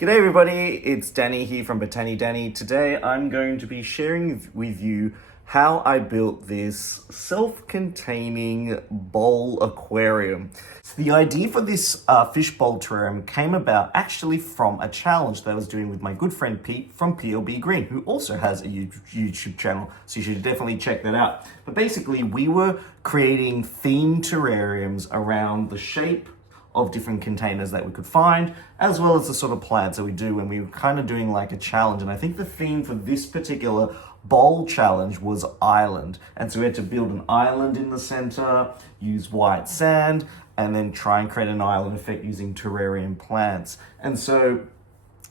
G'day everybody, it's Danny here from Botany Danny. Today I'm going to be sharing with you how I built this self-containing bowl aquarium. So the idea for this fish bowl terrarium came about actually from a challenge that I was doing with my good friend Pete from PLB Green, who also has a YouTube channel, so you should definitely check that out. But basically we were creating themed terrariums around the shape of different containers that we could find, as well as the sort of plants that we do when we were kind of doing like a challenge. And I think the theme for this particular bowl challenge was island. And so we had to build an island in the center, use white sand, and then try and create an island effect using terrarium plants. And so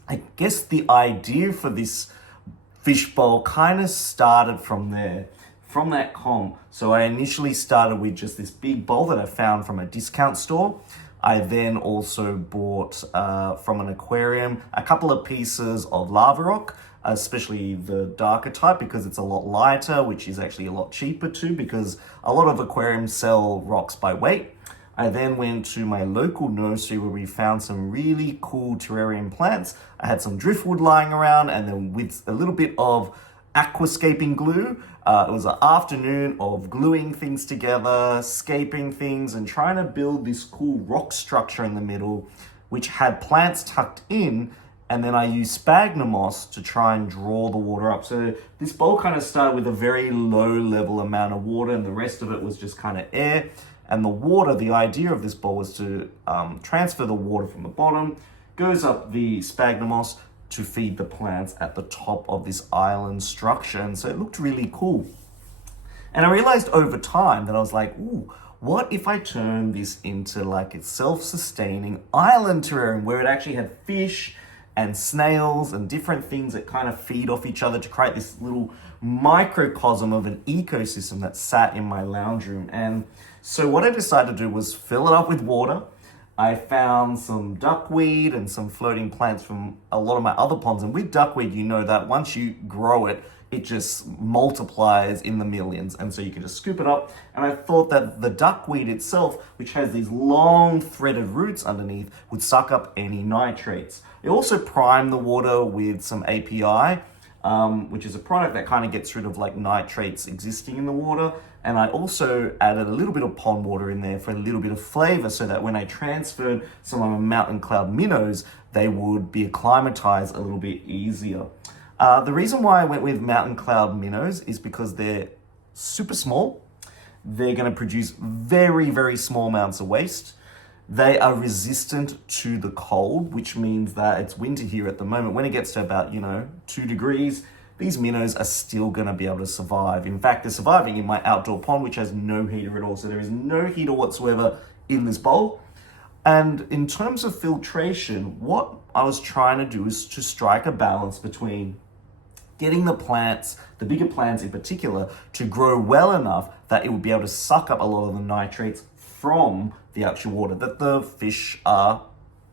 I guess the idea for this fish bowl kind of started from there, from that comp. So I initially started with just this big bowl that I found from a discount store. I then also bought from an aquarium a couple of pieces of lava rock, especially the darker type because it's a lot lighter, which is actually a lot cheaper too because a lot of aquariums sell rocks by weight. I then went to my local nursery where we found some really cool terrarium plants. I had some driftwood lying around, and then with a little bit of aquascaping glue. It was an afternoon of gluing things together, scaping things, and trying to build this cool rock structure in the middle, which had plants tucked in, and then I used sphagnum moss to try and draw the water up. So this bowl kind of started with a very low level amount of water, and the rest of it was just kind of air. And the water, the idea of this bowl was to transfer the water from the bottom, goes up the sphagnum moss, to feed the plants at the top of this island structure. And so it looked really cool. And I realized over time that I was like, ooh, what if I turn this into like a self-sustaining island terrarium where it actually had fish and snails and different things that kind of feed off each other to create this little microcosm of an ecosystem that sat in my lounge room. And so what I decided to do was fill it up with water. I found some duckweed and some floating plants from a lot of my other ponds. And with duckweed, you know that once you grow it, it just multiplies in the millions. And so you can just scoop it up. And I thought that the duckweed itself, which has these long threaded roots underneath, would suck up any nitrates. I also primed the water with some API, which is a product that kind of gets rid of like nitrates existing in the water. And I also added a little bit of pond water in there for a little bit of flavor so that when I transferred some of my mountain cloud minnows, they would be acclimatized a little bit easier. The reason why I went with mountain cloud minnows is because they're super small. They're going to produce very, very small amounts of waste. They are resistant to the cold, which means that it's winter here at the moment. When it gets to about, 2 degrees, these minnows are still going to be able to survive. In fact, they're surviving in my outdoor pond, which has no heater at all. So there is no heater whatsoever in this bowl. And in terms of filtration, what I was trying to do is to strike a balance between getting the plants, the bigger plants in particular, to grow well enough that it would be able to suck up a lot of the nitrates from the actual water that the fish are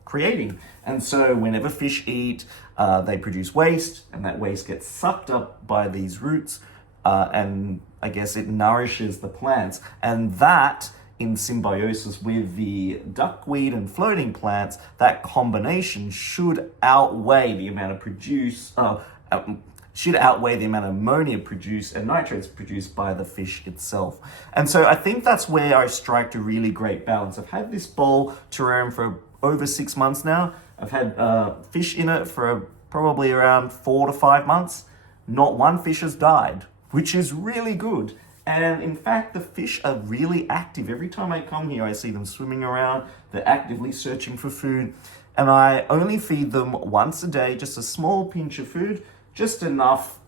creating. And so whenever fish eat, they produce waste, and that waste gets sucked up by these roots, and I guess it nourishes the plants. And that, in symbiosis with the duckweed and floating plants, that combination should outweigh the amount of should outweigh the amount of ammonia produced and nitrates produced by the fish itself. And so I think that's where I strike a really great balance. I've had this bowl terrarium for over 6 months now. I've had fish in it for probably around 4 to 5 months. Not one fish has died, which is really good. And in fact, the fish are really active. Every time I come here, I see them swimming around. They're actively searching for food. And I only feed them once a day, just a small pinch of food, just enough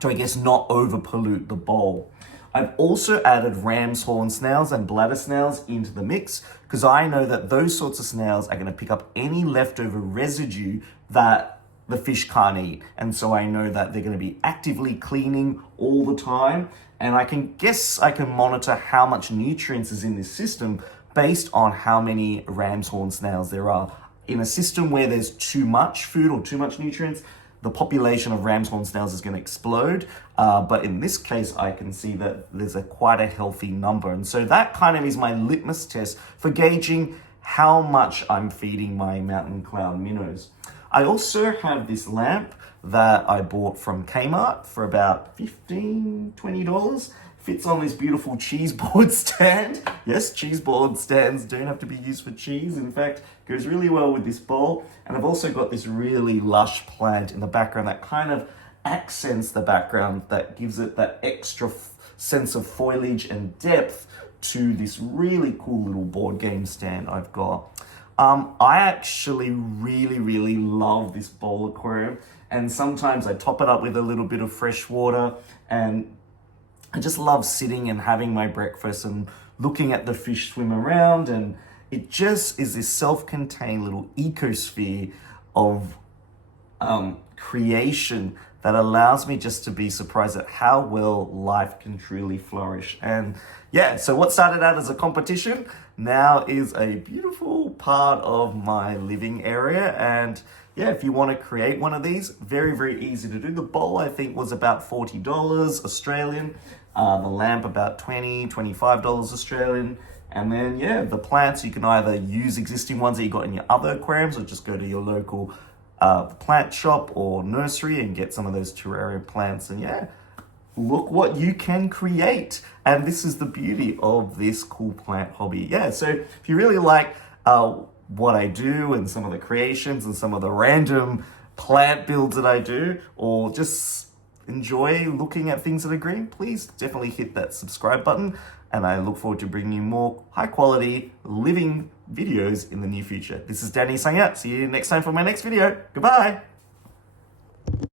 to, I guess, not over pollute the bowl. I've also added ram's horn snails and bladder snails into the mix because I know that those sorts of snails are going to pick up any leftover residue that the fish can't eat. And so I know that they're going to be actively cleaning all the time. And I can monitor how much nutrients is in this system based on how many ram's horn snails there are. In a system where there's too much food or too much nutrients, the population of ram's horn snails is going to explode. But in this case, I can see that there's quite a healthy number. And so that kind of is my litmus test for gauging how much I'm feeding my mountain cloud minnows. I also have this lamp that I bought from Kmart for about $15-20. Fits on this beautiful cheese board stand. Yes, cheese board stands don't have to be used for cheese. In fact, goes really well with this bowl. And I've also got this really lush plant in the background that kind of accents the background, that gives it that extra sense of foliage and depth to this really cool little board game stand I've got. I actually really love this bowl aquarium, and sometimes I top it up with a little bit of fresh water, and I just love sitting and having my breakfast and looking at the fish swim around, and it just is this self-contained little ecosphere of creation that allows me just to be surprised at how well life can truly flourish. And yeah, so what started out as a competition now is a beautiful part of my living area. And yeah, if you want to create one of these, very easy to do. The bowl, I think, was about $40 Australian. The lamp about $20-25 Australian. And then yeah, the plants, you can either use existing ones that you got in your other aquariums, or just go to your local plant shop or nursery and get some of those terrarium plants. And yeah, look what you can create. And this is the beauty of this cool plant hobby. Yeah, so if you really like what I do and some of the creations and some of the random plant builds that I do, or just enjoy looking at things that are green, please definitely hit that subscribe button. And I look forward to bringing you more high quality living videos in the near future. This is Danny signing out. See you next time for my next video. Goodbye.